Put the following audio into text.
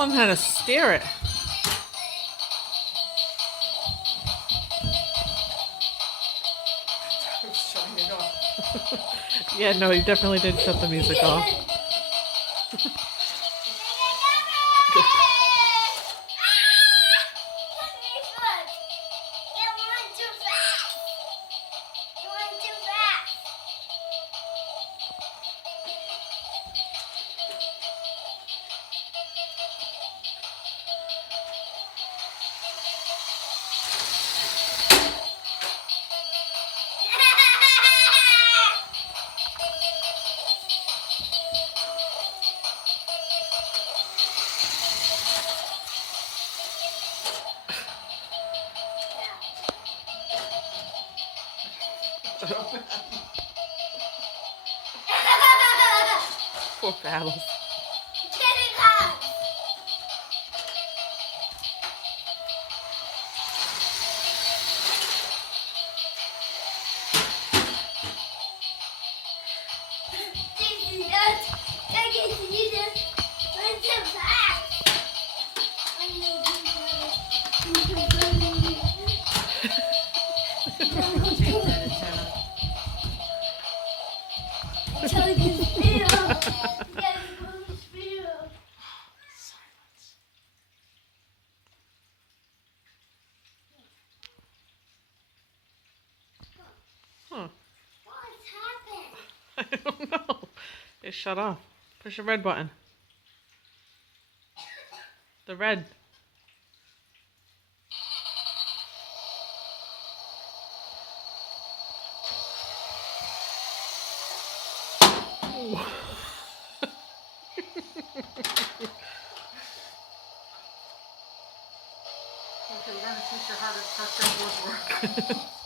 tell him how to steer it. Shutting it off. Yeah, no, you definitely did shut the music off. Poor Battles. Huh. What's happened? I don't know. It shut off. Push the red button. The red. Okay, we're gonna teach her how to touch that woodwork.